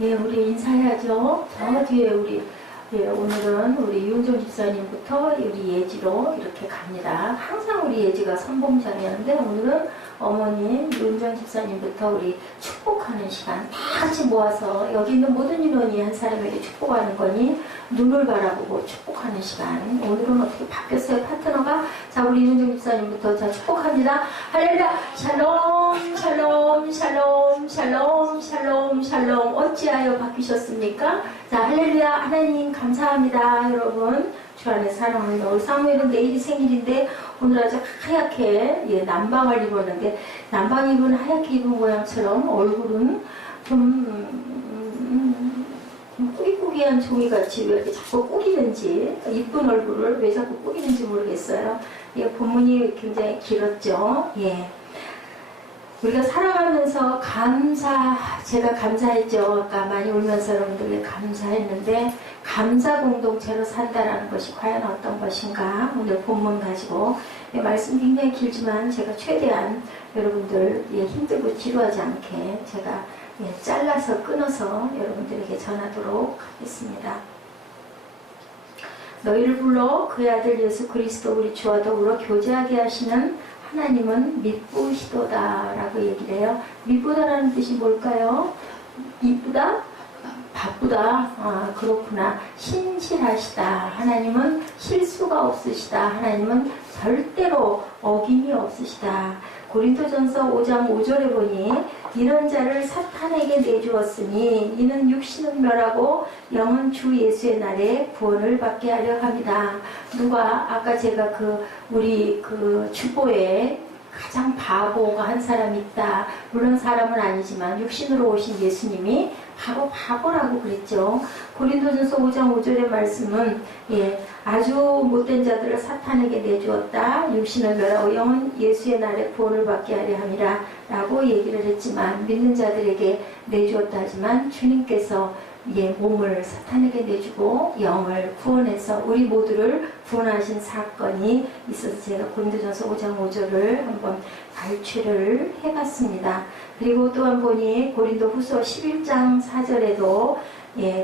예, 우리 인사해야죠. 저 뒤에 우리, 예, 오늘은 우리 윤종 집사님부터 우리 예지로 이렇게 갑니다. 항상 우리 예지가 선봉장이었는데 오늘은 어머님 윤종 집사님부터 우리 축복하는 시간 다 같이 모아서 여기 있는 모든 인원이 한 사람에게 축복하는 거니 눈을 바라보고 축복하는 시간. 오늘은 어떻게 바뀌었어요? 파트너가. 자, 우리 윤종 집사님부터 자 축복합니다. 할렐루야. 샬롬 샬롬 샬롬 샬롬 샬롬 샬롬. 어찌하여 바뀌셨습니까? 자, 할렐루야. 하나님 감사합니다. 여러분 주 안에 사랑합니다. 우리 사무엘은 내일이 생일인데 오늘 아주 하얗게 남방을 입었는데 남방 입은 하얗게 입은 모양처럼 얼굴은 좀 꾸기꾸기한 종이같이 왜 이렇게 자꾸 꾸기는지, 이쁜 얼굴을 왜 자꾸 꾸기는지 모르겠어요. 예, 본문이 굉장히 길었죠. 예. 우리가 살아가면서 제가 감사했죠. 아까 많이 울면서 여러분들에게 감사했는데, 감사 공동체로 산다라는 것이 과연 어떤 것인가? 오늘 본문 가지고, 예, 말씀 굉장히 길지만 제가 최대한 여러분들 힘들고 지루하지 않게 제가 잘라서 끊어서 여러분들에게 전하도록 하겠습니다. 너희를 불러 그의 아들 예수 그리스도 우리 주와 더불어 교제하게 하시는 하나님은 미쁘시도다 라고 얘기를 해요. 미쁘다라는 뜻이 뭘까요? 이쁘다? 바쁘다. 아, 그렇구나. 신실하시다. 하나님은 실수가 없으시다. 하나님은 절대로 어김이 없으시다. 고린도전서 5장 5절에 보니 이런 자를 사탄에게 내주었으니 이는 육신은 멸하고 영은 주 예수의 날에 구원을 받게 하려 합니다. 누가 아까 제가 우리 주보에 가장 바보가 한 사람이 있다. 물론 사람은 아니지만 육신으로 오신 예수님이 바로 바보라고 그랬죠. 고린도전서 5장 5절의 말씀은 아주 못된 자들을 사탄에게 내주었다. 육신을 멸하고 영은 예수의 날에 구원을 받게 하려 함이라 라고 얘기를 했지만 믿는 자들에게 내주었다 하지만 주님께서 몸을 사탄에게 내주고 영을 구원해서 우리 모두를 구원하신 사건이 있어서 제가 고린도전서 5장 5절을 한번 발췌를 해봤습니다. 그리고 또 한 번이 고린도후서 11장 4절에도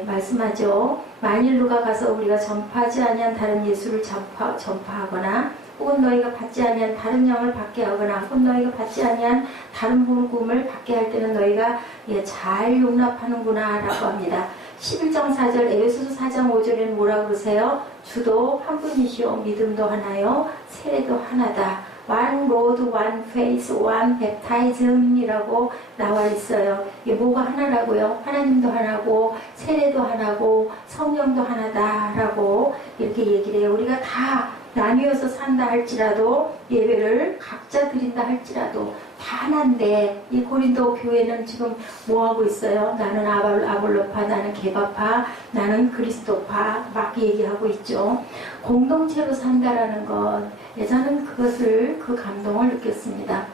말씀하죠. 만일 누가 가서 우리가 전파하지 아니한 다른 예수를 전파하거나 혹은 너희가 받지 아니한 다른 영을 받게 하거나 혹은 너희가 받지 아니한 다른 부름을 받게 할 때는 너희가 잘 용납하는구나 라고 합니다. 11장 4절 에베소서 4장 5절에는 뭐라고 그러세요? 주도 한 분이시오 믿음도 하나요 세례도 하나다. One Lord, One Faith, One Baptism 이라고 나와 있어요. 이게 뭐가 하나라고요? 하나님도 하나고 세례도 하나고 성령도 하나다라고 이렇게 얘기를 해요. 우리가 다 나뉘어서 산다 할지라도 예배를 각자 드린다 할지라도 다 하나인데 이 고린도 교회는 지금 뭐하고 있어요? 나는 아볼로파, 나는 게바파, 나는 그리스도파 막 얘기하고 있죠. 공동체로 산다라는 것 저는 그 감동을 느꼈습니다.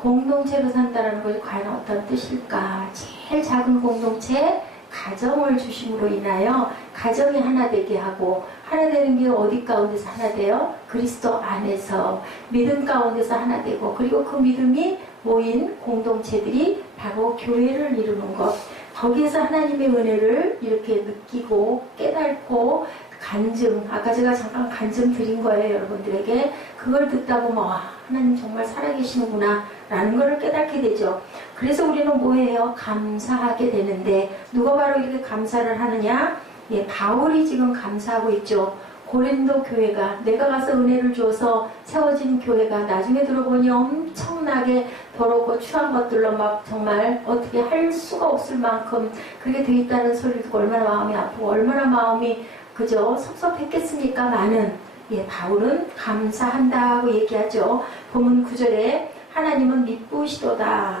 공동체로 산다라는 것이 과연 어떤 뜻일까? 제일 작은 공동체 가정을 중심으로 인하여 가정이 하나 되게 하고 하나 되는 게 어디 가운데서 하나 돼요? 그리스도 안에서 믿음 가운데서 하나 되고 그리고 그 믿음이 모인 공동체들이 바로 교회를 이루는 것. 거기에서 하나님의 은혜를 이렇게 느끼고 깨닫고 간증, 아까 제가 잠깐 간증 드린 거예요, 여러분들에게. 그걸 듣다 보면 하나님 정말 살아계시는구나 라는 걸 깨닫게 되죠. 그래서 우리는 뭐예요? 감사하게 되는데 누가 바로 이렇게 감사를 하느냐? 바울이 지금 감사하고 있죠. 고린도 교회가 내가 가서 은혜를 줘서 세워진 교회가 나중에 들어보니 엄청나게 더럽고 추한 것들로 막 정말 어떻게 할 수가 없을 만큼 그게 돼 있다는 소리를 듣고 얼마나 마음이 아프고 얼마나 마음이 그저 섭섭했겠습니까? 많은 바울은 감사한다고 얘기하죠. 본문 9절에 하나님은 미쁘시도다.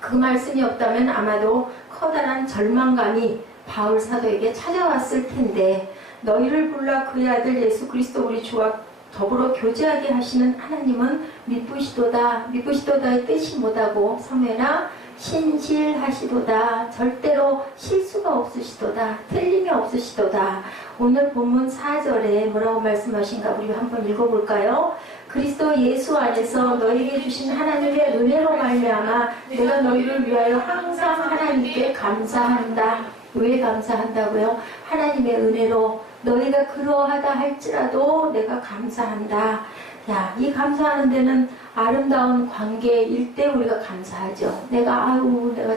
그 말씀이 없다면 아마도 커다란 절망감이 바울 사도에게 찾아왔을 텐데 너희를 불러 그의 아들 예수 그리스도 우리 주와 더불어 교제하게 하시는 하나님은 미쁘시도다. 미쁘시도다의 뜻이 뭐다고? 사무엘아 신실하시도다. 절대로 실수가 없으시도다. 틀림이 없으시도다. 오늘 본문 4절에 뭐라고 말씀하신가 우리 한번 읽어볼까요? 그리스도 예수 안에서 너희에게 주신 하나님의 은혜로 말미암아 내가 너희를 위하여 항상 하나님께 감사한다. 왜 감사한다고요? 하나님의 은혜로 너희가 그러하다 할지라도 내가 감사한다. 야, 이 감사하는 데는 아름다운 관계일 때 우리가 감사하죠. 내가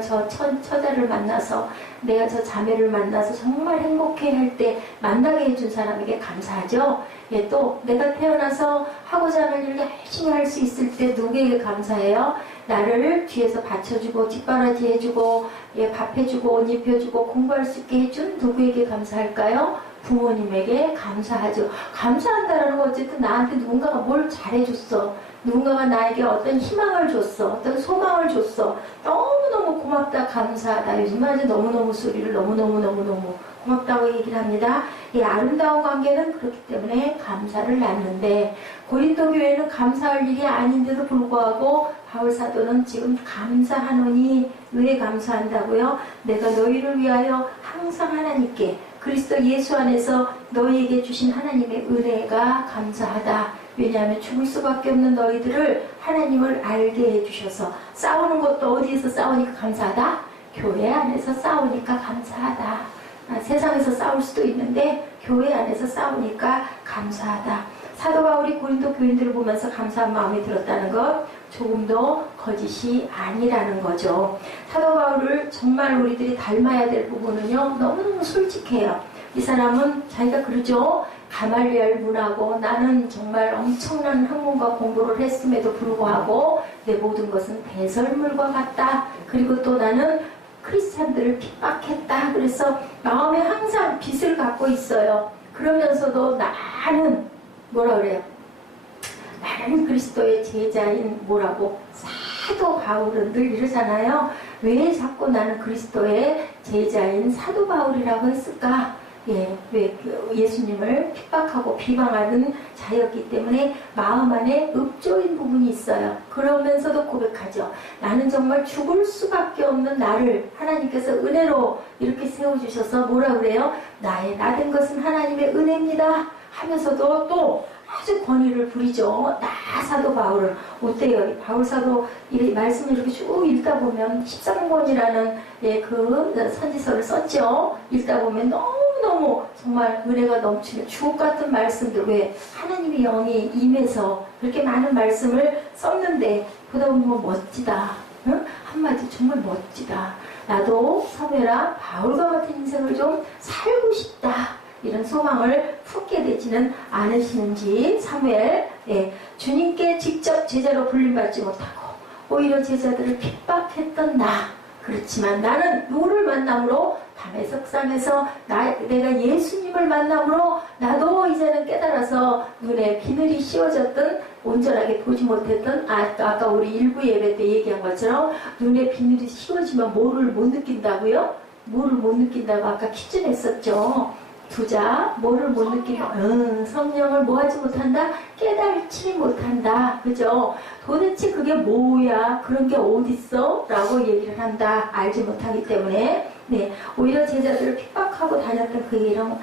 저 처자를 만나서 내가 저 자매를 만나서 정말 행복해 할 때 만나게 해준 사람에게 감사하죠. 예, 또 내가 태어나서 하고자 하는 일을 열심히 할 수 있을 때 누구에게 감사해요? 나를 뒤에서 받쳐주고 뒷바라지 해주고 예, 밥 해주고 옷 입혀주고 공부할 수 있게 해준 누구에게 감사할까요? 부모님에게 감사하죠. 감사한다라는 건 어쨌든 나한테 누군가가 뭘 잘해줬어. 누군가가 나에게 어떤 희망을 줬어. 어떤 소망을 줬어. 너무너무 고맙다, 감사하다. 요즘 아주 너무너무 소리를 너무너무 고맙다고 얘기를 합니다. 이 아름다운 관계는 그렇기 때문에 감사를 낳는데 고린도 교회는 감사할 일이 아닌데도 불구하고 바울 사도는 지금 감사하노니 왜 감사한다고요? 내가 너희를 위하여 항상 하나님께 그리스도 예수 안에서 너희에게 주신 하나님의 은혜가 감사하다. 왜냐하면 죽을 수밖에 없는 너희들을 하나님을 알게 해주셔서 싸우는 것도 어디에서 싸우니까 감사하다? 교회 안에서 싸우니까 감사하다. 세상에서 싸울 수도 있는데 교회 안에서 싸우니까 감사하다. 사도 바울이 고린도 교인들을 보면서 감사한 마음이 들었다는 것 조금도 거짓이 아니라는 거죠. 사도 바울을 정말 우리들이 닮아야 될 부분은요, 너무너무 솔직해요. 이 사람은 자기가 그러죠. 가말리엘 문하고 나는 정말 엄청난 학문과 공부를 했음에도 불구하고 내 모든 것은 배설물과 같다. 그리고 또 나는 크리스찬들을 핍박했다. 그래서 마음에 항상 빚을 갖고 있어요. 그러면서도 나는 뭐라 그래요? 나는 그리스도의 제자인 뭐라고? 사도 바울은 늘 이러잖아요. 왜 자꾸 나는 그리스도의 제자인 사도 바울이라고 했을까? 예, 왜 예수님을 핍박하고 비방하는 자였기 때문에 마음 안에 읍조인 부분이 있어요. 그러면서도 고백하죠. 나는 정말 죽을 수밖에 없는 나를 하나님께서 은혜로 이렇게 세워주셔서 뭐라 그래요? 나의 나된 것은 하나님의 은혜입니다 하면서도 또 아주 권위를 부리죠. 나 사도 바울은 어때요? 바울 사도 이 말씀을 이렇게 쭉 읽다 보면 13권이라는 예, 그 선지서를 썼죠. 읽다 보면 너무너무 정말 은혜가 넘치는 주옥 같은 말씀들, 왜 하나님의 영이 임해서 그렇게 많은 말씀을 썼는데 보다 보면 멋지다. 응? 한마디 정말 멋지다. 나도 사무엘아 바울과 같은 인생을 좀 살고 싶다. 이런 소망을 품게 되지는 않으시는지 사무엘, 예, 주님께 직접 제자로 불림받지 못하고 오히려 제자들을 핍박했던 나. 그렇지만 나는 누구를 만남으로? 담에석상에서 내가 예수님을 만남으로 나도 이제는 깨달아서 눈에 비늘이 씌워졌던 온전하게 보지 못했던 아까 우리 일부 예배 때 얘기한 것처럼 눈에 비늘이 씌워지면 뭐를 못 느낀다고요? 뭐를 못 느낀다고 아까 퀴즈 냈었죠. 두자 뭐를 못 느끼고 성령을 뭐 하지 못한다? 깨달지 못한다. 그죠? 도대체 그게 뭐야? 그런 게 어딨어? 라고 얘기를 한다. 알지 못하기 때문에. 네, 오히려 제자들을 핍박하고 다녔던 그 이런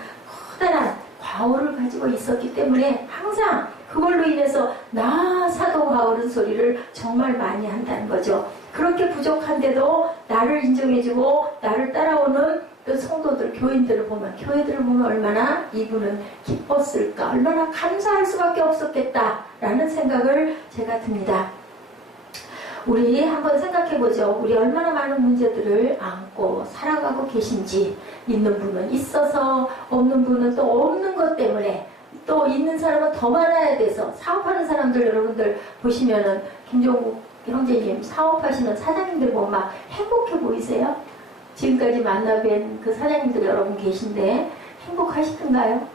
커다란 과오를 가지고 있었기 때문에 항상 그걸로 인해서 나 사도 바울은 소리를 정말 많이 한다는 거죠. 그렇게 부족한데도 나를 인정해주고 나를 따라오는 또 성도들, 교회들을 보면 얼마나 이분은 기뻤을까, 얼마나 감사할 수밖에 없었겠다라는 생각을 제가 듭니다. 우리 한번 생각해보죠. 우리 얼마나 많은 문제들을 안고 살아가고 계신지. 있는 분은 있어서 없는 분은 또 없는 것 때문에 또 있는 사람은 더 많아야 돼서 사업하는 사람들 여러분들 보시면은 김종국 형제님 사업하시는 사장님들 보면 막 행복해 보이세요? 지금까지 만나뵌 그 사장님들 여러분 계신데 행복하시던가요?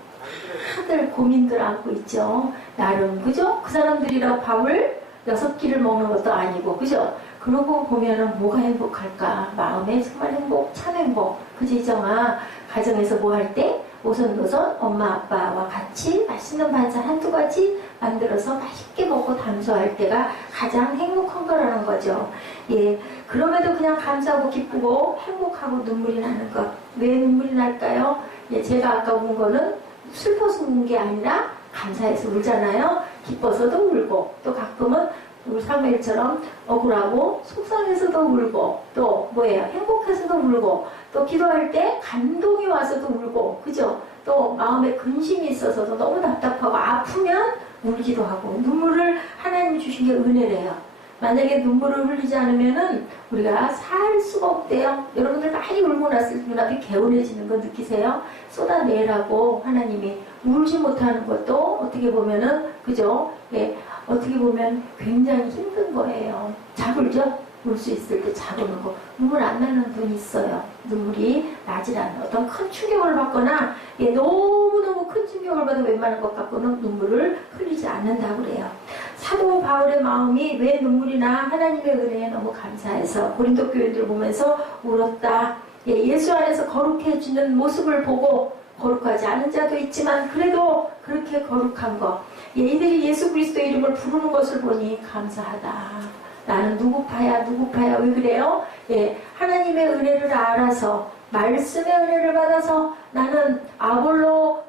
다들 고민들 안고 있죠. 나름 그죠? 그 사람들이랑 밥을 6끼를 먹는 것도 아니고 그죠? 그러고 보면은 뭐가 행복할까? 마음에 정말 행복, 참 행복. 그지 이정아? 가정에서 뭐 할 때? 오손도손 엄마 아빠와 같이 맛있는 반찬 한두 가지 만들어서 맛있게 먹고 담소할 때가 가장 행복한 거라는 거죠. 예, 그럼에도 그냥 감사하고 기쁘고 행복하고 눈물이 나는 것. 왜 눈물이 날까요? 예, 제가 아까 운 거는 슬퍼서 운 게 아니라 감사해서 울잖아요. 기뻐서도 울고, 또 가끔은 우리 사무엘처럼 억울하고 속상해서도 울고, 또 뭐예요? 행복해서도 울고, 또 기도할 때 감동이 와서도 울고, 그죠? 또 마음에 근심이 있어서도 너무 답답하고 아프면 울기도 하고, 눈물을 하나님이 주신 게 은혜래요. 만약에 눈물을 흘리지 않으면은 우리가 살 수가 없대요. 여러분들 많이 울고 났을 때 눈앞이 개운해지는 거 느끼세요? 쏟아내라고 하나님이 울지 못하는 것도 어떻게 보면은, 그죠? 예, 어떻게 보면 굉장히 힘든 거예요. 자글죠? 울 수 있을 때 자그는 거. 눈물 안 나는 분이 있어요. 눈물이 나질 않아요. 어떤 큰 충격을 받거나, 예, 너무너무 큰 충격을 받아 웬만한 것 갖고는 눈물을 흘리지 않는다고 그래요. 사도 바울의 마음이 왜 눈물이 나? 하나님의 은혜에 너무 감사해서 고린도 교인들 보면서 울었다. 예, 예수 안에서 거룩해지는 모습을 보고, 거룩하지 않은 자도 있지만 그래도 그렇게 거룩한 것, 예, 이들이 예수 그리스도 이름을 부르는 것을 보니 감사하다. 나는 누구파야 누구파야. 왜 그래요? 예, 하나님의 은혜를 알아서, 말씀의 은혜를 받아서, 나는 아볼로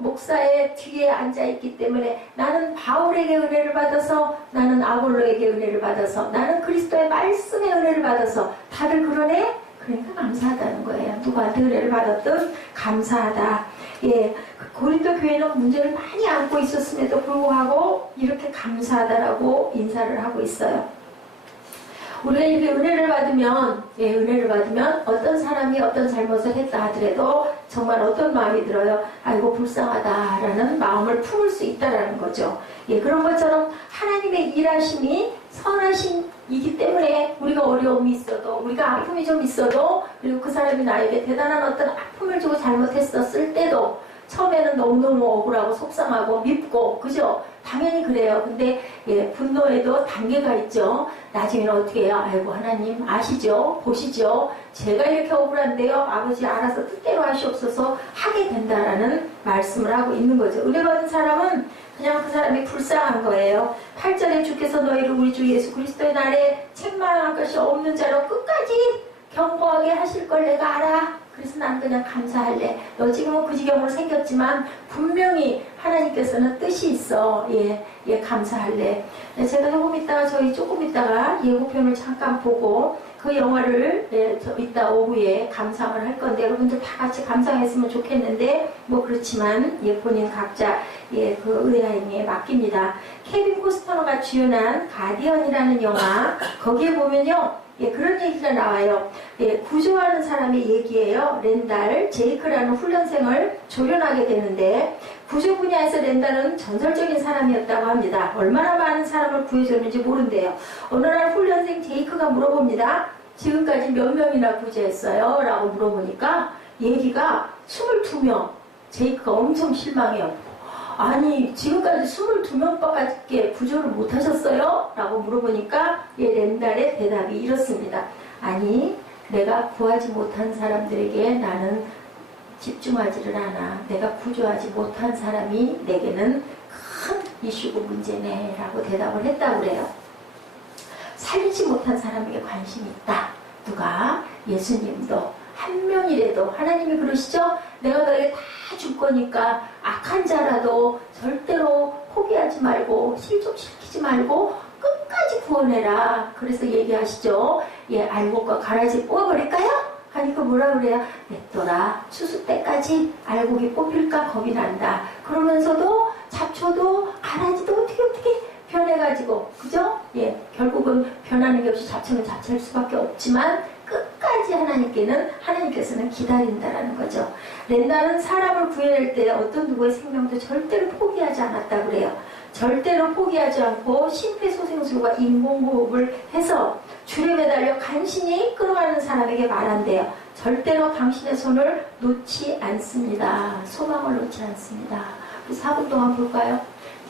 목사의 뒤에 앉아있기 때문에, 나는 바울에게 은혜를 받아서, 나는 아볼로에게 은혜를 받아서, 나는 그리스도의 말씀의 은혜를 받아서, 다들 그러네? 그러니까 감사하다는 거예요. 누구한테 은혜를 받았든 감사하다. 예, 고린도 교회는 문제를 많이 안고 있었음에도 불구하고 이렇게 감사하다라고 인사를 하고 있어요. 우리가 이렇게 은혜를 받으면, 예, 은혜를 받으면 어떤 사람이 어떤 잘못을 했다 하더라도 정말 어떤 마음이 들어요? 아이고 불쌍하다라는 마음을 품을 수 있다라는 거죠. 예, 그런 것처럼 하나님의 일하심이 선하심이기 때문에 우리가 어려움이 있어도, 우리가 아픔이 좀 있어도, 그리고 그 사람이 나에게 대단한 어떤 아픔을 주고 잘못했었을 때도 처음에는 너무너무 억울하고 속상하고 밉고, 그죠? 당연히 그래요. 근데 예, 분노에도 단계가 있죠. 나중에는 어떻게 해요? 아이고 하나님 아시죠? 보시죠? 제가 이렇게 억울한데요. 아버지 알아서 뜻대로 하시옵소서 하게 된다라는 말씀을 하고 있는 거죠. 은혜 받은 사람은 그냥 그 사람이 불쌍한 거예요. 8절에 주께서 너희를 우리 주 예수 그리스도의 날에 책망할 것이 없는 자로 끝까지 경고하게 하실 걸 내가 알아. 그래서 난 그냥 감사할래. 너 지금은 그 지경으로 생겼지만 분명히 하나님께서는 뜻이 있어. 예, 예, 감사할래. 제가 조금 있다가 예고편을 잠깐 보고 그 영화를, 예, 이따 오후에 감상을 할 건데 여러분들 다 같이 감상했으면 좋겠는데 뭐 그렇지만, 예, 본인 각자, 예, 그 은혜에 맡깁니다. 케빈 코스터너가 주연한 가디언이라는 영화, 거기에 보면요, 예, 그런 얘기가 나와요. 예, 구조하는 사람의 얘기예요. 렌달, 제이크라는 훈련생을 조련하게 되는데, 구조 분야에서 렌달은 전설적인 사람이었다고 합니다. 얼마나 많은 사람을 구해줬는지 모른대요. 어느 날 훈련생 제이크가 물어봅니다. 지금까지 몇 명이나 구조했어요? 라고 물어보니까 얘기가 22명. 제이크가 엄청 실망해요. 아니 지금까지 22명밖에 구조를 못하셨어요? 라고 물어보니까 렌달의 대답이 이렇습니다. 아니 내가 구하지 못한 사람들에게 나는 집중하지를 않아. 내가 구조하지 못한 사람이 내게는 큰 이슈고 문제네 라고 대답을 했다고 그래요. 살리지 못한 사람에게 관심이 있다. 누가? 예수님도 한 명이라도 하나님이 그러시죠? 내가 너에게 다 줄 거니까 악한 자라도 절대로 포기하지 말고 실족시키지 말고 끝까지 구원해라. 그래서 얘기하시죠. 예, 알곡과 가라지 뽑아버릴까요? 하니까 뭐라 그래요? 냅둬라. 추수 때까지 알곡이 뽑힐까 겁이 난다. 그러면서도 잡초도 가라지도 어떻게 변해가지고, 그죠? 예, 결국은 변하는 게 없이 잡초는 잡초일 수밖에 없지만 끝까지 하나님께서는 기다린다라는 거죠. 렌달은 사람을 구해낼 때 어떤 누구의 생명도 절대로 포기하지 않았다고 그래요. 절대로 포기하지 않고 심폐소생술과 인공호흡을 해서 줄에 매달려 간신히 끌어가는 사람에게 말한대요. 절대로 당신의 손을 놓지 않습니다. 소망을 놓지 않습니다. 4분 동안 볼까요?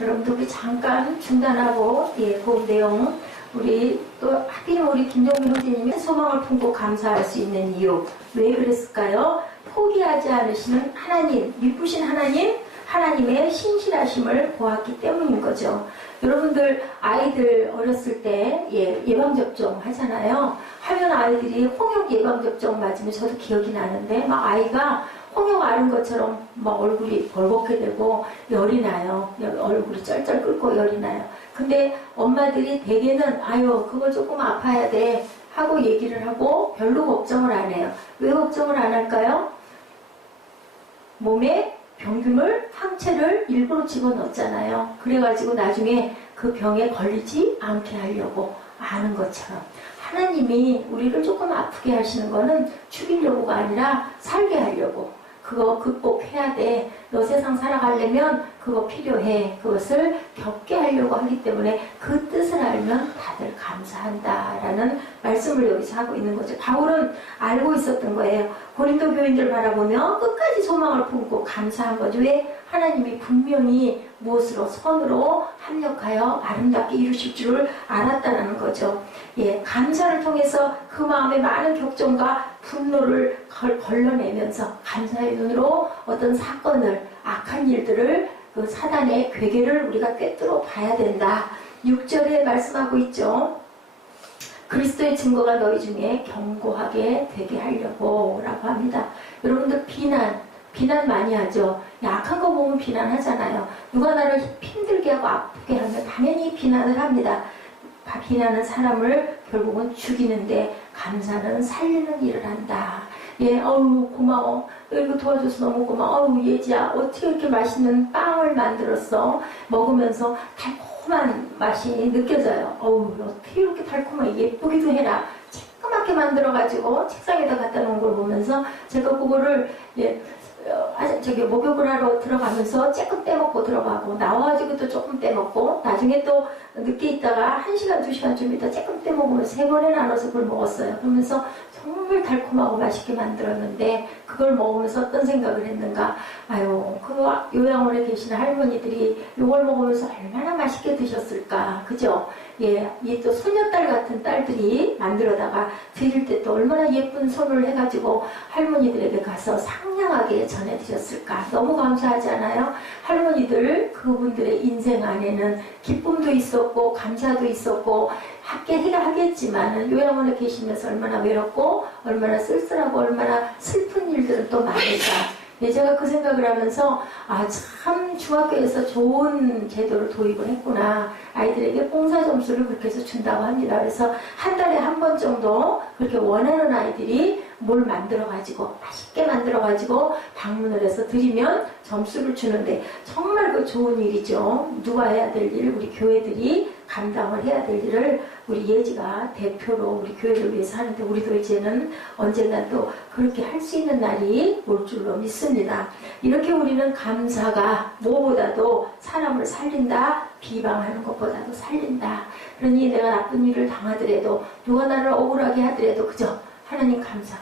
여러분들 우리 잠깐 중단하고, 예, 그 내용 우리 또 하필 우리 김정민 형제님이 소망을 품고 감사할 수 있는 이유 왜 그랬을까요? 포기하지 않으시는 하나님, 미쁘신 하나님, 하나님의 신실하심을 보았기 때문인 거죠. 여러분들 아이들 어렸을 때 예방접종 하잖아요. 하면 아이들이 홍역 예방접종 맞으면 저도 기억이 나는데 막 아이가 홍역 앓은 것처럼 막 얼굴이 벌겋게 되고 열이 나요. 얼굴이 쩔쩔 끓고 열이 나요. 근데 엄마들이 대개는 아유 그거 조금 아파야 돼 하고 얘기를 하고 별로 걱정을 안 해요. 왜 걱정을 안 할까요? 몸에 병균을 항체를 일부러 집어넣었잖아요. 그래가지고 나중에 그 병에 걸리지 않게 하려고 아는 것처럼 하나님이 우리를 조금 아프게 하시는 거는 죽이려고가 아니라 살게 하려고. 그거 극복해야 돼. 너 세상 살아가려면 그거 필요해. 그것을 겪게 하려고 하기 때문에 그 뜻을 알면 다들 감사한다라는 말씀을 여기서 하고 있는 거죠. 바울은 알고 있었던 거예요. 고린도 교인들 바라보며 끝까지 소망을 품고 감사한 거죠. 왜? 하나님이 분명히 무엇으로 선으로 합력하여 아름답게 이루실 줄을 알았다는 거죠. 감사를 통해서 그 마음에 많은 격정과 분노를 걸러내면서 감사의 눈으로 어떤 사건을, 악한 일들을, 그 사단의 괴계를 우리가 꿰뚫어 봐야 된다. 6절에 말씀하고 있죠. 그리스도의 증거가 너희 중에 견고하게 되게 하려고 라고 합니다. 여러분들 비난 많이 하죠. 약한 거 보면 비난하잖아요. 누가 나를 힘들게 하고 아프게 하면 당연히 비난을 합니다. 비난은 사람을 결국은 죽이는데 감사는 살리는 일을 한다. 어우 고마워. 너 이거 도와줘서 너무 고마워. 어우 예지야 어떻게 이렇게 맛있는 빵을 만들었어. 먹으면서 달콤한 맛이 느껴져요. 어우 어떻게 이렇게 달콤하게 예쁘기도 해라. 쬐끄맣게 만들어가지고 책상에다 갖다 놓은 걸 보면서 제가 그거를 목욕을 하러 들어가면서 조금 떼먹고 들어가고 나와가지고 또 조금 떼먹고 나중에 또 늦게 있다가 1시간 2시간 좀 있다 조금 떼먹으면서 3번에 나눠서 그걸 먹었어요. 그러면서 정말 달콤하고 맛있게 만들었는데 그걸 먹으면서 어떤 생각을 했는가. 아유 그 요양원에 계시는 할머니들이 이걸 먹으면서 얼마나 맛있게 드셨을까. 그죠? 또 소녀딸 같은 딸들이 만들어다가 드릴 때 또 얼마나 예쁜 손을 해가지고 할머니들에게 가서 상냥하게 전해드렸을까. 너무 감사하지 않아요? 할머니들 그분들의 인생 안에는 기쁨도 있었고 감사도 있었고 하겠지만 요양원에 계시면서 얼마나 외롭고 얼마나 쓸쓸하고 얼마나 슬픈 일들은 또 많을까. 제가 그 생각을 하면서 참 중학교에서 좋은 제도를 도입을 했구나. 아이들에게 봉사 점수를 그렇게 해서 준다고 합니다. 그래서 한 달에 한 번 정도 그렇게 원하는 아이들이 뭘 만들어가지고 맛있게 만들어가지고 방문을 해서 드리면 점수를 주는데 정말 그 좋은 일이죠. 누가 해야 될 일, 우리 교회들이 감당을 해야 될 일을 우리 예지가 대표로 우리 교회를 위해서 하는데 우리도 이제는 언젠가 또 그렇게 할 수 있는 날이 올 줄로 믿습니다. 이렇게 우리는 감사가 무엇보다도 사람을 살린다, 비방하는 것보다도 살린다. 그러니 내가 나쁜 일을 당하더라도 누가 나를 억울하게 하더라도 그저 하나님 감사.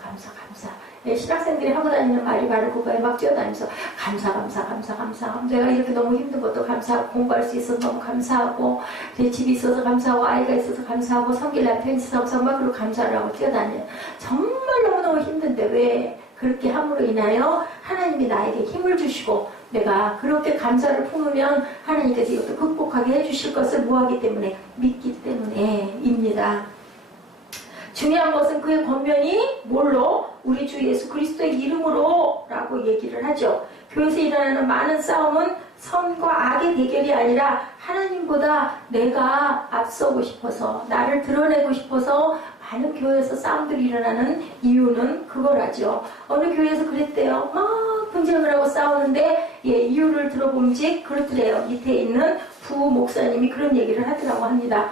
신학생들이 하고 다니는 말이 바로 그거에 막 뛰어다니면서 감사. 내가 이렇게 너무 힘든 것도 감사하고 공부할 수 있어서 너무 감사하고 내 집이 있어서 감사하고 아이가 있어서 감사하고 섬길 남편이 있어서 감사하고 막 그리고 감사를 하고 뛰어다녀요. 정말 너무너무 힘든데 왜 그렇게 함으로 인하여 하나님이 나에게 힘을 주시고 내가 그렇게 감사를 품으면 하나님께서 이것도 극복하게 해주실 것을 뭐하기 때문에 믿기 때문에입니다. 중요한 것은 그의 권면이 뭘로? 우리 주 예수 그리스도의 이름으로 라고 얘기를 하죠. 교회에서 일어나는 많은 싸움은 선과 악의 대결이 아니라 하나님보다 내가 앞서고 싶어서 나를 드러내고 싶어서 많은 교회에서 싸움들이 일어나는 이유는 그거라죠. 어느 교회에서 그랬대요. 막 분쟁을 하고 싸우는데 이유를 들어보면 그렇더래요. 밑에 있는 부 목사님이 그런 얘기를 하더라고 합니다.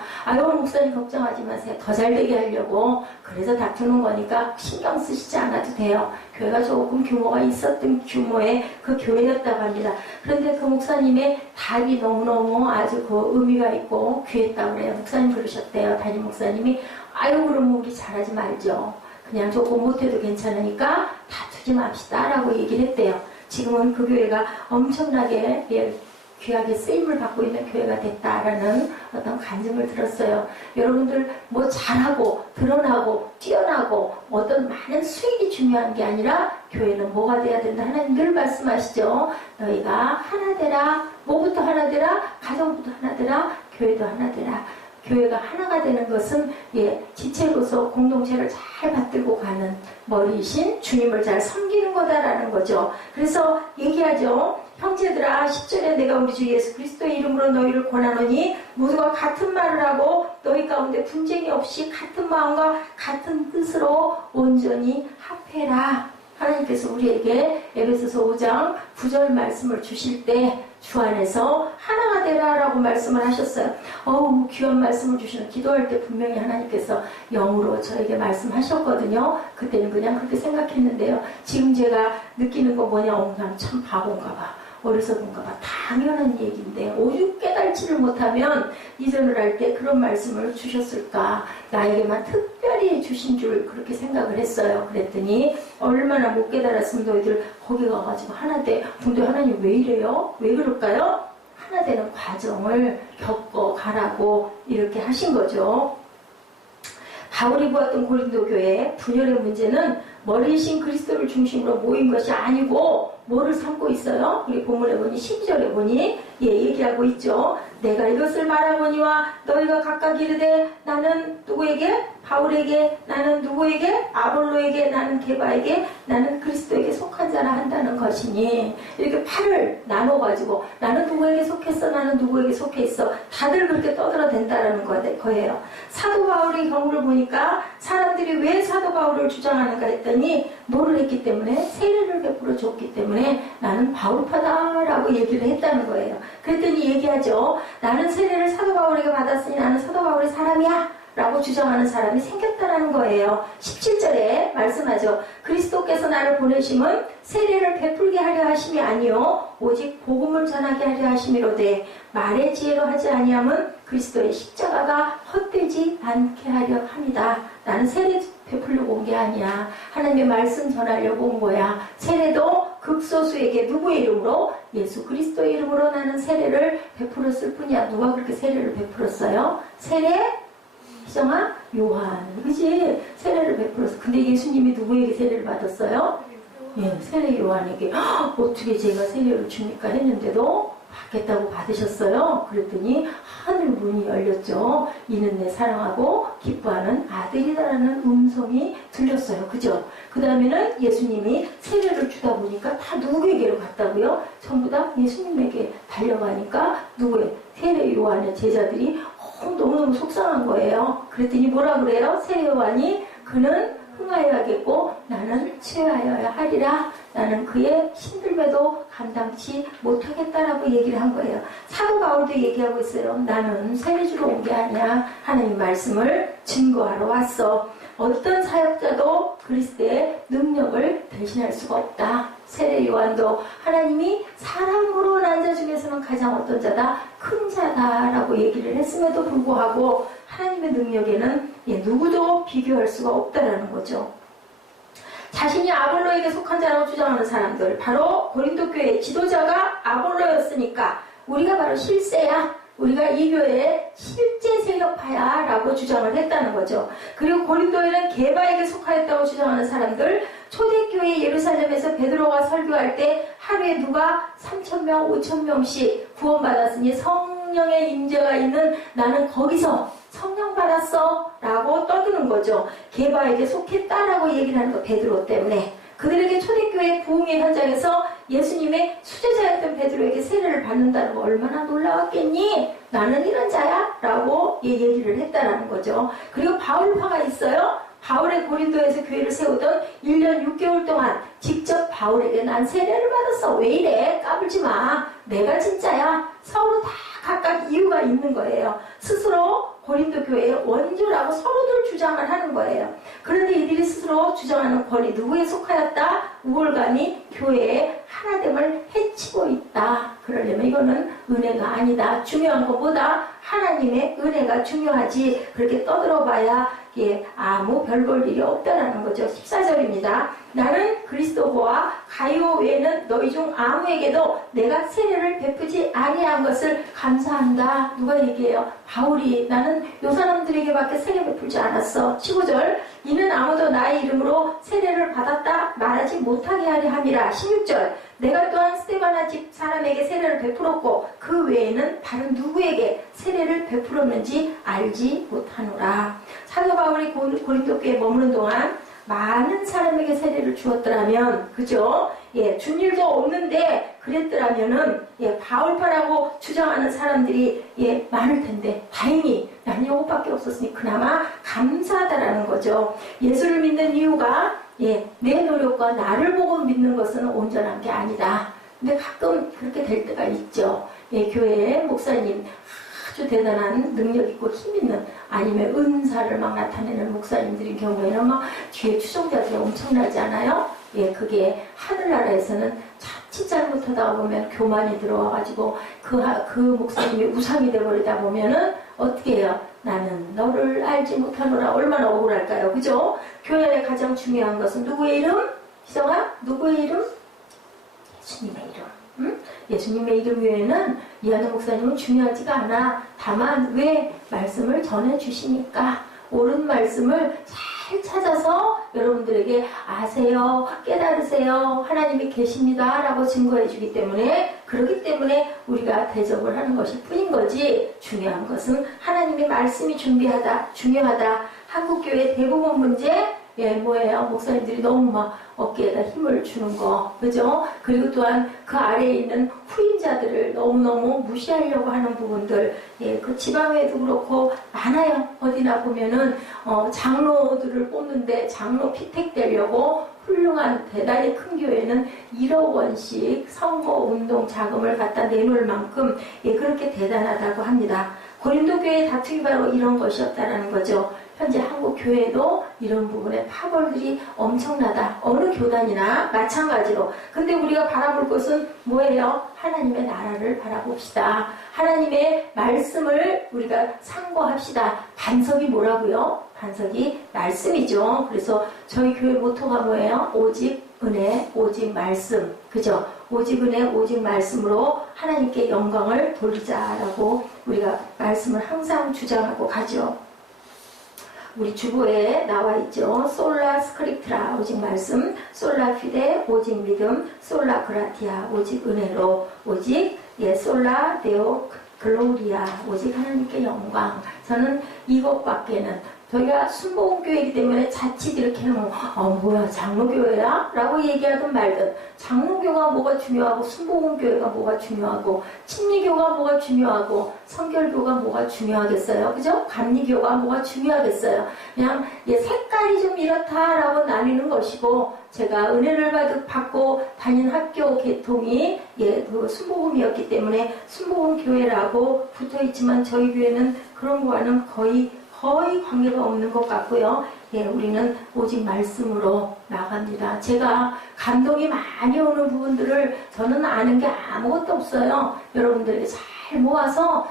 목사님 걱정하지 마세요. 더 잘되게 하려고 그래서 다투는 거니까 신경 쓰시지 않아도 돼요. 교회가 조금 규모가 있었던 규모의 그 교회였다고 합니다. 그런데 그 목사님의 답이 너무너무 아주 그 의미가 있고 귀했다고 그래요. 목사님 그러셨대요. 담임 목사님이 그러면 우리 잘하지 말죠. 그냥 조금 못해도 괜찮으니까 다투지 맙시다 라고 얘기를 했대요. 지금은 그 교회가 엄청나게 귀하게 쓰임을 받고 있는 교회가 됐다라는 어떤 간증을 들었어요. 여러분들 뭐 잘하고 드러나고 뛰어나고 어떤 많은 수익이 중요한 게 아니라 교회는 뭐가 돼야 된다. 하나님 늘 말씀하시죠. 너희가 하나 되라. 뭐부터 하나 되라? 가정부터 하나 되라. 교회도 하나 되라. 교회가 하나가 되는 것은 지체로서 공동체를 잘 받들고 가는 머리이신 주님을 잘 섬기는 거다라는 거죠. 그래서 얘기하죠. 형제들아 10절에 내가 우리 주 예수 그리스도의 이름으로 너희를 권하노니 모두가 같은 말을 하고 너희 가운데 분쟁이 없이 같은 마음과 같은 뜻으로 온전히 합해라. 하나님께서 우리에게 에베소서 5장 9절 말씀을 주실 때 주 안에서 하나가 되라 라고 말씀을 하셨어요. 귀한 말씀을 주시는 기도할 때 분명히 하나님께서 영으로 저에게 말씀하셨거든요. 그때는 그냥 그렇게 생각했는데요. 지금 제가 느끼는 거 뭐냐, 난 참 바본가 봐. 어리석은가 봐. 당연한 얘기인데 오죽 깨달지를 못하면 이전을 할 때 그런 말씀을 주셨을까. 나에게만 특별히 주신 줄 그렇게 생각을 했어요. 그랬더니 얼마나 못 깨달았으면 너희들 거기 가가지고 하나 돼. 근데 하나님 왜 이래요? 왜 그럴까요? 하나 되는 과정을 겪어가라고 이렇게 하신 거죠. 바울이 보았던 고린도 교회 분열의 문제는 머리이신 그리스도를 중심으로 모인 것이 아니고 뭐를 삼고 있어요? 우리 본문에 보니 12절에 보니 얘기하고 있죠. 내가 이것을 말하거니와 너희가 각각 이르되 나는 누구에게? 바울에게, 나는 누구에게? 아볼로에게, 나는 게바에게, 나는 그리스도에게 속한 자라 한다는 것이니 이렇게 팔을 나눠가지고 나는 누구에게 속했어? 나는 누구에게 속해 있어? 다들 그렇게 떠들어댄다는 거예요. 사도 바울의 경우를 보니까 사람들이 왜 사도 바울을 주장하는가 했더니 뭐를 했기 때문에 세례를 베풀어 줬기 때문에 나는 바울파다라고 얘기를 했다는 거예요. 그랬더니 얘기하죠. 나는 세례를 사도 바울에게 받았으니 나는 사도 바울의 사람이야 라고 주장하는 사람이 생겼다는 거예요. 17절에 말씀하죠. 그리스도께서 나를 보내심은 세례를 베풀게 하려 하심이 아니요 오직 복음을 전하게 하려 하심이로되 말의 지혜로 하지 아니함은 그리스도의 십자가가 헛되지 않게 하려 합니다. 나는 세례 베풀려고 온 게 아니야. 하나님의 말씀 전하려고 온 거야. 세례도 극소수에게 누구의 이름으로? 예수 그리스도의 이름으로 나는 세례를 베풀었을 뿐이야. 누가 그렇게 세례를 베풀었어요? 세례? 희정아? 요한. 그치? 세례를 베풀었어. 근데 예수님이 누구에게 세례를 받았어요? 세례 요한에게. 어떻게 제가 세례를 줍니까? 했는데도 받겠다고 받으셨어요. 그랬더니 하늘 문이 열렸죠. 이는 내 사랑하고 기뻐하는 아들이다라는 음성이 들렸어요. 그죠? 그 다음에는 예수님이 세례를 주다 보니까 다 누구에게로 갔다고요? 전부 다 예수님에게 달려가니까 누구의? 세례 요한의 제자들이 너무너무 속상한 거예요. 그랬더니 뭐라 그래요? 세례 요한이 그는 흥하여야겠고 나는 취하여야 하리라. 나는 그의 힘들매도 감당치 못하겠다라고 얘기를 한 거예요. 사도 바울도 얘기하고 있어요. 나는 세례 주러 온 게 아니야. 하나님 말씀을 증거하러 왔어. 어떤 사역자도 그리스도의 능력을 대신할 수가 없다. 세례 요한도 하나님이 사람으로 난 자 중에서는 가장 어떤 자다? 큰 자다라고 얘기를 했음에도 불구하고 하나님의 능력에는 누구도 비교할 수가 없다라는 거죠. 자신이 아볼로에게 속한 자라고 주장하는 사람들, 바로 고린도 교회의 지도자가 아볼로였으니까 우리가 바로 실세야. 우리가 이 교회의 실제 세력파야 라고 주장을 했다는 거죠. 그리고 고린도에는 게바에게 속하였다고 주장하는 사람들, 초대교회 예루살렘에서 베드로가 설교할 때 하루에 누가 3,000명, 5,000명씩 구원받았으니 성령의 임재가 있는 나는 거기서 성령 받았어 라고 떠드는 거죠. 게바에게 속했다라고 얘기를 하는 거, 베드로 때문에. 그들에게 초대교회 부흥의 현장에서 예수님의 수제자였던 베드로에게 세례를 받는다는 거 얼마나 놀라웠겠니? 나는 이런 자야? 라고 얘기를 했다라는 거죠. 그리고 바울파가 있어요. 바울의 고린도에서 교회를 세우던 1년 6개월 동안 직접 바울에게 난 세례를 받았어. 왜 이래? 까불지 마. 내가 진짜야. 서로 다 각각 이유가 있는 거예요. 스스로 고린도 교회의 원조라고 서로들 주장을 하는 거예요. 그런데 이들이 스스로 주장하는 권위, 누구에 속하였다? 우월감이 교회의 하나됨을 해치고 있다. 그러려면 이거는 은혜가 아니다. 중요한 것보다 하나님의 은혜가 중요하지 그렇게 떠들어봐야 아무 별 볼 일이 없다라는 거죠. 14절입니다. 나는 그리스도와 가이오 외에는 너희 중 아무에게도 내가 세례를 베푸지 아니한 것을 감사한다. 누가 얘기해요? 바울이. 나는 요 사람들에게밖에 세례 베풀지 않았어. 15절 이는 아무도 나의 이름으로 세례를 받았다 말하지 못하게 하려 함이라. 16절 내가 또한 스데바나 집 사람에게 세례를 베풀었고 그 외에는 다른 누구에게 세례를 베풀었는지 알지 못하노라. 사도 바울이 고린도 교회에 머무는 동안 많은 사람에게 세례를 주었더라면, 그죠? 준 일도 없는데 그랬더라면은 바울파라고 주장하는 사람들이 많을 텐데 다행히 나는 이것밖에 없었으니 그나마 감사하다라는 거죠. 예수를 믿는 이유가 내 노력과 나를 보고 믿는 것은 온전한 게 아니다. 근데 가끔 그렇게 될 때가 있죠. 교회에 목사님 아주 대단한 능력 있고 힘 있는 아니면 은사를 막 나타내는 목사님들인 경우에는 막 뒤에 추종자들이 엄청나지 않아요? 그게 하늘나라에서는 자칫 잘못하다가 보면 교만이 들어와가지고 그 목사님이 우상이 돼버리다 보면은 어떻게 해요? 나는 너를 알지 못하노라. 얼마나 억울할까요? 그죠? 교회에 가장 중요한 것은 누구의 이름? 희성아? 누구의 이름? 예수님의 이름. 예수님의 이름 외에는 이하늘 목사님은 중요하지가 않아. 다만 왜 말씀을 전해주시니까 옳은 말씀을 잘 찾아서 여러분들에게 아세요, 깨달으세요, 하나님이 계십니다 라고 증거해 주기 때문에, 그렇기 때문에 우리가 대접을 하는 것일 뿐인 거지, 중요한 것은 하나님의 말씀이 중요하다. 한국교회 대부분 문제 뭐예요? 목사님들이 너무 막 어깨에다 힘을 주는 거, 그죠? 그리고 또한 그 아래에 있는 후임자들을 너무너무 무시하려고 하는 부분들, 그 지방에도 그렇고 많아요. 어디나 보면은 장로들을 뽑는데 장로 피택되려고 훌륭한 대단히 큰 교회는 1억 원씩 선거운동 자금을 갖다 내놓을 만큼 그렇게 대단하다고 합니다. 고린도 교회의 다툼이 바로 이런 것이었다라는 거죠. 현재 한국 교회도 이런 부분에 파벌들이 엄청나다. 어느 교단이나 마찬가지로. 근데 우리가 바라볼 것은 뭐예요? 하나님의 나라를 바라봅시다. 하나님의 말씀을 우리가 상고합시다. 반석이 뭐라고요? 반석이 말씀이죠. 그래서 저희 교회 모토가 뭐예요? 오직 은혜, 오직 말씀. 그죠? 오직 은혜, 오직 말씀으로 하나님께 영광을 돌리자라고 우리가 말씀을 항상 주장하고 가죠. 우리 주보에 나와 있죠. 솔라 스크립트라 오직 말씀, 솔라 피데 오직 믿음, 솔라 그라티아 오직 은혜로, 오직 솔라 데오 글로리아 오직 하나님께 영광. 저는 이것밖에는, 저희가 순복음교회이기 때문에 자칫 이렇게 하면 뭐야 장로교회야? 라고 얘기하든 말든, 장로교가 뭐가 중요하고 순복음교회가 뭐가 중요하고 침례교가 뭐가 중요하고 성결교가 뭐가 중요하겠어요? 그죠? 감리교가 뭐가 중요하겠어요? 그냥 색깔이 좀 이렇다라고 나뉘는 것이고, 제가 은혜를 받고 다닌 학교 계통이 그 순복음이었기 때문에 순복음교회라고 붙어있지만 저희 교회는 그런 거와는 거의 관계가 없는 것 같고요. 우리는 오직 말씀으로 나갑니다. 제가 감동이 많이 오는 부분들을 저는 아는 게 아무것도 없어요. 여러분들에게 잘 모아서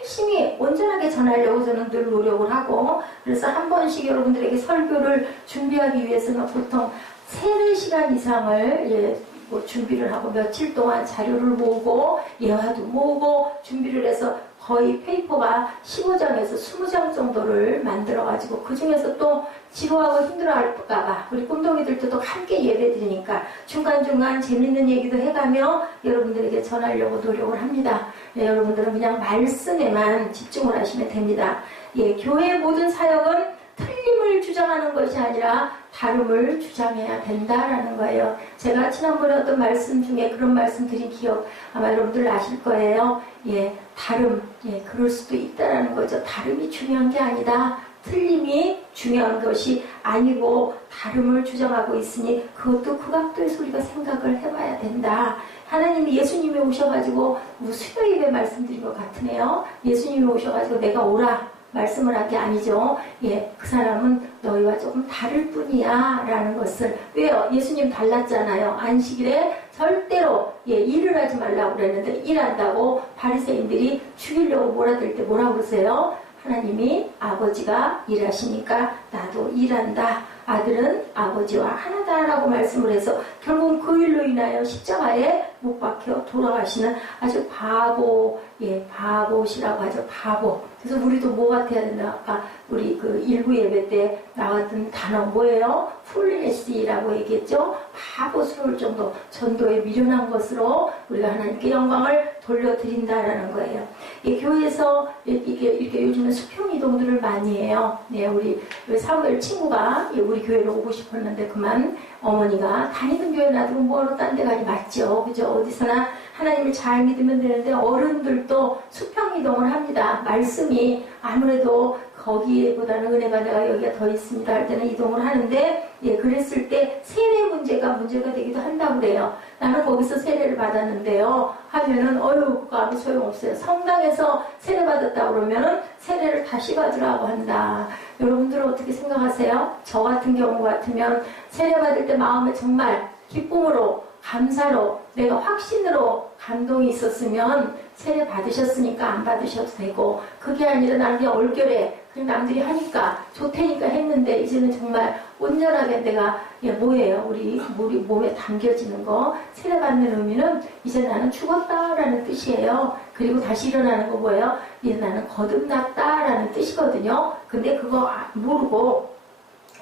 열심히 온전하게 전하려고 저는 늘 노력을 하고, 그래서 한 번씩 여러분들에게 설교를 준비하기 위해서는 보통 3-4시간 이상을 준비를 하고 며칠 동안 자료를 모으고 예화도 모으고 준비를 해서 거의 페이퍼가 15장에서 20장 정도를 만들어가지고, 그 중에서 또 지루하고 힘들어할까봐 우리 꿈동이들도 또 함께 예배드리니까 중간중간 재밌는 얘기도 해가며 여러분들에게 전하려고 노력을 합니다. 여러분들은 그냥 말씀에만 집중을 하시면 됩니다. 교회의 모든 사역은 틀림을 주장하는 것이 아니라 다름을 주장해야 된다라는 거예요. 제가 지난번에 어떤 말씀 중에 그런 말씀 드린 기억 아마 여러분들 아실 거예요. 다름, 그럴 수도 있다라는 거죠. 다름이 중요한 게 아니다. 틀림이 중요한 것이 아니고 다름을 주장하고 있으니 그것도 그 각도에서 우리가 생각을 해봐야 된다. 하나님이 예수님이 오셔가지고 수요일에 말씀드린 것 같으네요. 예수님이 오셔가지고 내가 오라. 말씀을 한 게 아니죠. 예, 그 사람은 너희와 조금 다를 뿐이야 라는 것을. 왜요? 예수님 달랐잖아요. 안식일에 절대로 일을 하지 말라고 그랬는데 일한다고 바리새인들이 죽이려고 몰아들 때 뭐라고 그러세요? 하나님이 아버지가 일하시니까 나도 일한다. 아들은 아버지와 하나다라고 말씀을 해서 결국 그 일로 인하여 십자가에 못 박혀 돌아가시는 아주 바보시라고 하죠. 바보. 그래서 우리도 뭐 같아야 된다? 아까 우리 그 일부 예배 때 나왔던 단어 뭐예요? 풀리네스라고 얘기했죠. 바보스러울 정도 전도에 미련한 것으로 우리가 하나님께 영광을 돌려드린다라는 거예요. 교회에서 이렇게 요즘은 수평이동들을 많이 해요. 네, 우리 사무엘 친구가 우리 교회로 오고 싶었는데 그만 어머니가 다니던 교회 놔두고 뭐로 딴 데 가지 맞죠. 그죠? 어디서나 하나님을 잘 믿으면 되는데 어른들도 수평이동을 합니다. 말씀이 아무래도 거기보다는 은혜가 내가 여기가 더 있습니다 할 때는 이동을 하는데 그랬을 때 세례 문제가 되기도 한다고 그래요. 나는 거기서 세례를 받았는데요 하면은 그거 아무 소용없어요. 성당에서 세례 받았다 그러면은 세례를 다시 받으라고 한다. 여러분들은 어떻게 생각하세요? 저 같은 경우 같으면 세례 받을 때 마음에 정말 기쁨으로 감사로 내가 확신으로 감동이 있었으면 세례 받으셨으니까 안 받으셔도 되고 그게 아니라 나는 얼결에 그냥 남들이 하니까 좋다니까 했는데 이제는 정말 온전하게 내가 뭐예요? 우리 몸에 담겨지는 거 세례 받는 의미는 이제 나는 죽었다라는 뜻이에요. 그리고 다시 일어나는 거 뭐예요? 이제 나는 거듭났다라는 뜻이거든요. 근데 그거 모르고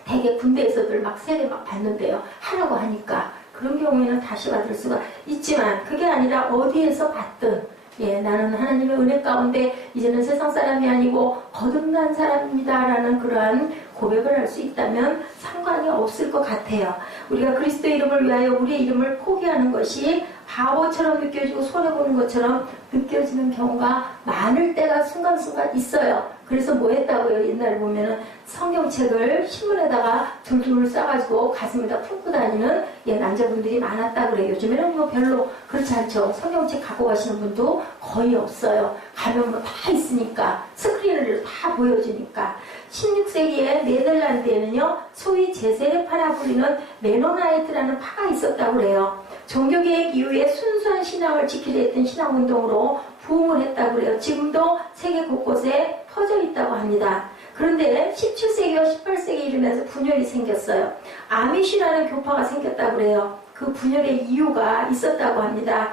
되게 군대에서들 막 세례 막 받는데요. 하라고 하니까 그런 경우에는 다시 받을 수가 있지만 그게 아니라 어디에서 받든 나는 하나님의 은혜 가운데 이제는 세상 사람이 아니고 거듭난 사람입니다라는 그러한 고백을 할 수 있다면 상관이 없을 것 같아요. 우리가 그리스도의 이름을 위하여 우리의 이름을 포기하는 것이 바보처럼 느껴지고 손해보는 것처럼 느껴지는 경우가 많을 때가 순간순간 있어요. 그래서 뭐 했다고요? 옛날에 보면은 성경책을 신문에다가 둘둘 싸가지고 가슴에다 품고 다니는 남자분들이 많았다 그래요. 요즘에는 뭐 별로 그렇지 않죠. 성경책 갖고 가시는 분도 거의 없어요. 가면 뭐 다 있으니까 스크린으로 다 보여주니까. 16세기에 네덜란드에는요 소위 제세파라 불리는 메노나이트라는 파가 있었다고 그래요. 종교개혁 이후에 순수한 신앙을 지키려 했던 신앙운동으로 부흥을 했다고 그래요. 지금도 세계 곳곳에 퍼져 있다고 합니다. 그런데 17세기와 18세기 이르면서 분열이 생겼어요. 아미시라는 교파가 생겼다고 그래요. 그 분열의 이유가 있었다고 합니다.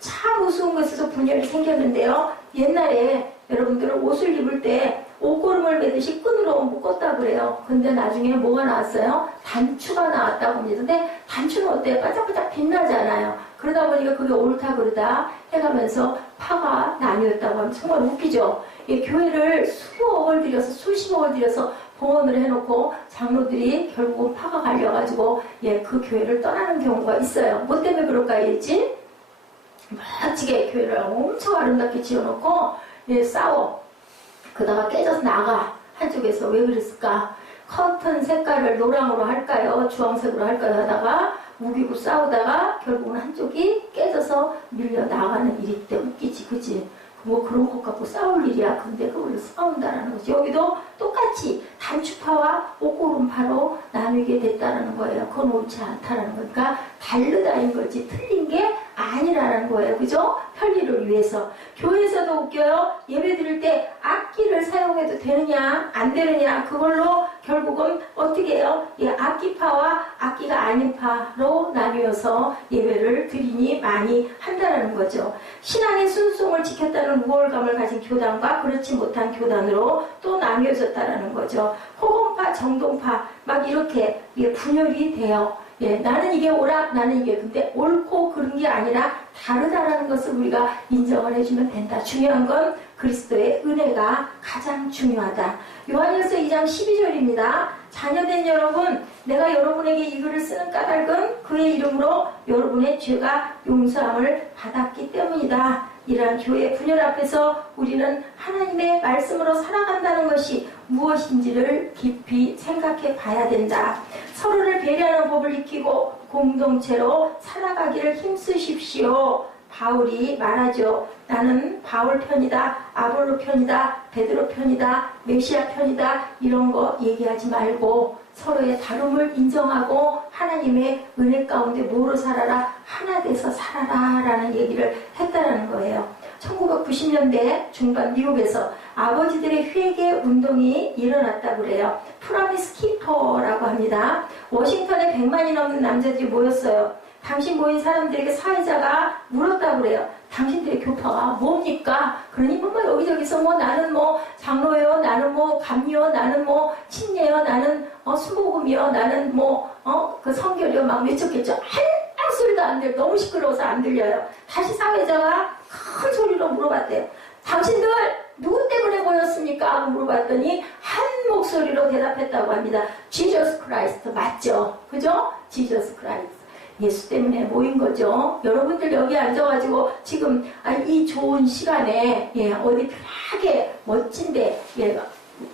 참 우스운 것에서 분열이 생겼는데요. 옛날에 여러분들은 옷을 입을 때 옷고름을 매듯이 끈으로 묶었다고 그래요. 근데 나중에 뭐가 나왔어요? 단추가 나왔다고 합니다. 근데 단추는 어때요? 반짝반짝 빛나잖아요. 그러다 보니까 그게 옳다 그러다 해가면서 파가 나뉘었다고 하면 정말 웃기죠. 교회를 수억을 들여서 수십억을 들여서 봉헌을 해놓고 장로들이 결국은 파가 갈려가지고 그 교회를 떠나는 경우가 있어요. 뭐 때문에 그럴까 했지? 멋지게 교회를 엄청 아름답게 지어놓고 싸워. 그러다가 깨져서 나가. 한쪽에서 왜 그랬을까? 커튼 색깔을 노랑으로 할까요? 주황색으로 할까요? 하다가 우기고 싸우다가 결국은 한쪽이 깨져서 밀려 나가는 일이 있대. 웃기지, 그치? 뭐 그런 것 갖고 싸울 일이야. 근데 그걸로 싸운다라는 거지. 여기도 똑같이 단추파와 옷고름파로 나누게 됐다라는 거예요. 그건 옳지 않다라는 거니까 다르다인 거지 틀린 게 아니라는 거예요. 그죠? 편리를 위해서. 교회에서도 웃겨요. 예배 드릴 때 악기를 사용해도 되느냐 안 되느냐 그걸로 결국은 어떻게 해요? 악기파와 악기가 아닌 파로 나뉘어서 예배를 드리니 많이 한다는 거죠. 신앙의 순종을 지켰다는 우월감을 가진 교단과 그렇지 못한 교단으로 또 나뉘어졌다는 거죠. 호건파, 정동파 막 이렇게 분열이 돼요. 나는 이게 옳아, 나는 이게. 근데 옳고 그런 게 아니라 다르다라는 것을 우리가 인정을 해주면 된다. 중요한 건 그리스도의 은혜가 가장 중요하다. 요한일서 2장 12절입니다. 자녀된 여러분, 내가 여러분에게 이 글을 쓰는 까닭은 그의 이름으로 여러분의 죄가 용서함을 받았기 때문이다. 이러한 교회 분열 앞에서 우리는 하나님의 말씀으로 살아간다는 것이 무엇인지를 깊이 생각해 봐야 된다. 서로를 배려하는 법을 익히고 공동체로 살아가기를 힘쓰십시오. 바울이 말하죠. 나는 바울 편이다, 아볼로 편이다, 베드로 편이다, 메시아 편이다, 이런 거 얘기하지 말고 서로의 다름을 인정하고 하나님의 은혜 가운데 뭐로 살아라? 하나 돼서 살아라 라는 얘기를 했다라는 거예요. 1990년대 중반 미국에서 아버지들의 회개 운동이 일어났다고 그래요. 프라미스 키퍼라고 합니다. 워싱턴에 100만이 넘는 남자들이 모였어요. 당신 모인 사람들에게 사회자가 물었다고 그래요. 당신들의 교파가 뭡니까? 그러니 뭐 여기저기서 뭐 나는 뭐 장로요, 나는 뭐 감리요, 나는 뭐 침례요, 나는 수복음이요, 나는 뭐 그 성결이요 막 외쳤겠죠. 한 소리도 안 들려. 너무 시끄러워서 안 들려요. 다시 사회자가 큰 소리로 물어봤대요. 당신들 누구 때문에 모였습니까? 하고 물어봤더니 한 목소리로 대답했다고 합니다. Jesus Christ 맞죠? 그죠? Jesus Christ. 예수 때문에 모인 거죠. 여러분들 여기 앉아가지고 지금 이 좋은 시간에 어디 편하게 멋진데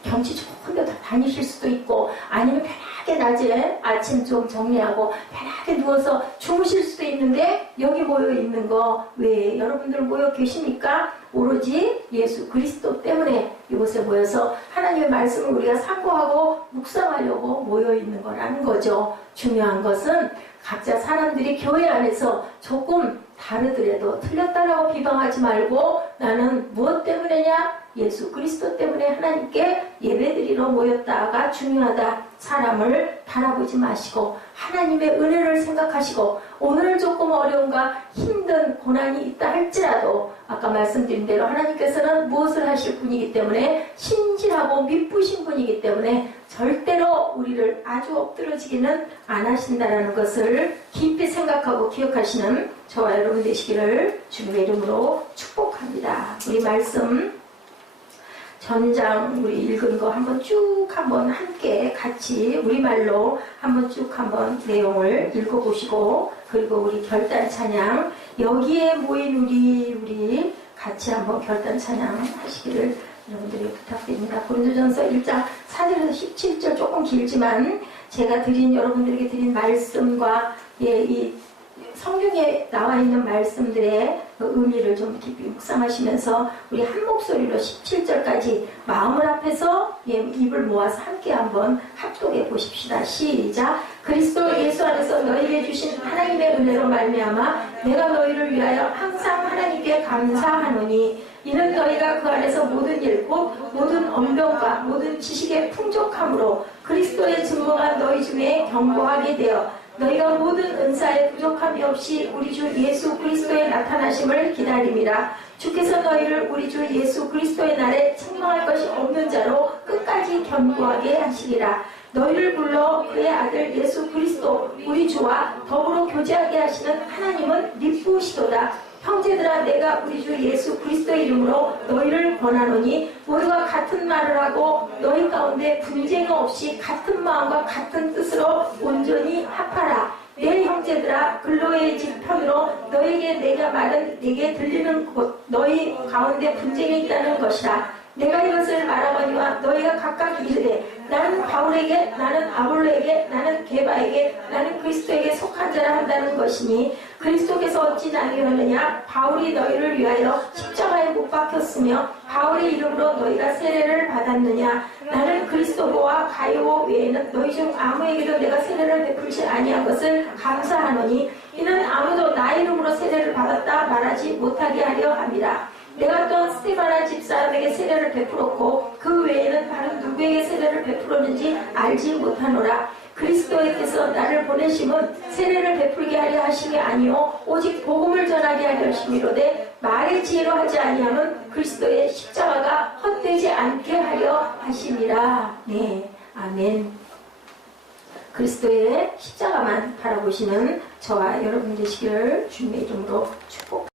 경치 좋은 데 다니실 수도 있고 아니면 편하게 낮에 아침 좀 정리하고 편하게 누워서 주무실 수도 있는데 여기 모여 있는 거 왜 여러분들 모여 계십니까? 오로지 예수 그리스도 때문에 이곳에 모여서 하나님의 말씀을 우리가 상고하고 묵상하려고 모여 있는 거라는 거죠. 중요한 것은 각자 사람들이 교회 안에서 조금 다르더라도 틀렸다라고 비방하지 말고 나는 무엇 때문에냐? 예수 그리스도 때문에 하나님께 예배드리러 모였다가 중요하다. 사람을 바라보지 마시고 하나님의 은혜를 생각하시고 오늘 조금 어려움과 힘든 고난이 있다 할지라도 아까 말씀드린 대로 하나님께서는 무엇을 하실 분이기 때문에 신실하고 믿으신 분이기 때문에 절대로 우리를 아주 엎드러지기는 안 하신다라는 것을 깊이 생각하고 기억하시는 저와 여러분 되시기를 주님의 이름으로 축복합니다. 우리 말씀 전장 우리 읽은 거 한번 쭉 한번 함께 같이 우리말로 한번 쭉 한번 내용을 읽어보시고 그리고 우리 결단 찬양 여기에 모인 우리 같이 한번 결단 찬양 하시기를 여러분들이 부탁드립니다. 고린도전서 1장 4절에서 17절 조금 길지만 제가 여러분들에게 드린 말씀과 이 성경에 나와 있는 말씀들의 의미를 좀 깊이 묵상하시면서 우리 한 목소리로 17절까지 마음을 합해서 입을 모아서 함께 한번 합독해 보십시다. 시작. 그리스도 예수 안에서 너희에게 주신 하나님의 은혜로 말미암아 내가 너희를 위하여 항상 하나님께 감사하노니 이는 너희가 그 안에서 모든 일 곧 모든 언변과 모든 지식의 풍족함으로 그리스도의 증거가 너희 중에 견고하게 되어 너희가 모든 은사에 부족함이 없이 우리 주 예수 그리스도의 나타나심을 기다림이라. 주께서 너희를 우리 주 예수 그리스도의 날에 책망할 것이 없는 자로 끝까지 견고하게 하시리라. 너희를 불러 그의 아들 예수 그리스도 우리 주와 더불어 교제하게 하시는 하나님은 미쁘시도다. 형제들아 내가 우리 주 예수 그리스도의 이름으로 너희를 권하노니 모두가 같은 말을 하고 너희 가운데 분쟁 없이 같은 마음과 같은 뜻으로 온전히 합하라. 내 형제들아 글로의 집 편으로 너희에게 내가 말은 네게 들리는 곳 너희 가운데 분쟁이 있다는 것이라. 내가 이것을 말하거니와 너희가 각각 이르되 나는 바울에게 나는 아볼로에게 나는 게바에게 나는 그리스도에게 속한 자라 한다는 것이니 그리스도께서 어찌 나뉘었느냐. 바울이 너희를 위하여 십자가에 못 박혔으며 바울의 이름으로 너희가 세례를 받았느냐. 나는 그리스도와 가이오 외에는 너희 중 아무에게도 내가 세례를 베풀지 아니한 것을 감사하노니 이는 아무도 나 이름으로 세례를 받았다 말하지 못하게 하려 함이라. 내가 또한 스테바나 집사람에게 세례를 베풀었고 그 외에는 다른 누구에게 세례를 베풀었는지 알지 못하노라. 그리스도께서 나를 보내심은 세례를 베풀게 하려 하심이 아니요 오직 복음을 전하게 하려 하심이로되 말의 지혜로 하지 아니하면 그리스도의 십자가가 헛되지 않게 하려 하심이라. 네, 아멘. 그리스도의 십자가만 바라보시는 저와 여러분 되시기를 주님의 이름으로 축복.